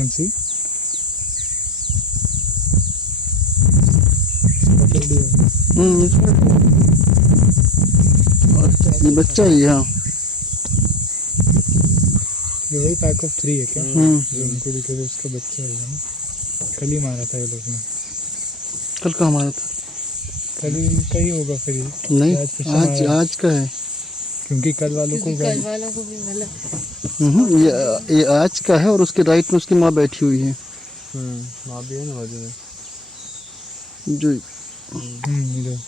can see. ये बच्चा ही है। हाँ ये वही पैक ऑफ 3 है क्या? जो उनको दिखे तो उसका बच्चा होगा ना। कल ही मारा था ये लोग ने। कल कहाँ मारा था? कल का ही होगा फिर ये। नहीं, फिर से मारा। आज का है। क्योंकि कल वालों को भी मतलब ये आज का है और उसके राइट में उसकी माँ बैठी हुई है। माँ भी है ना बाजू में। जो इधर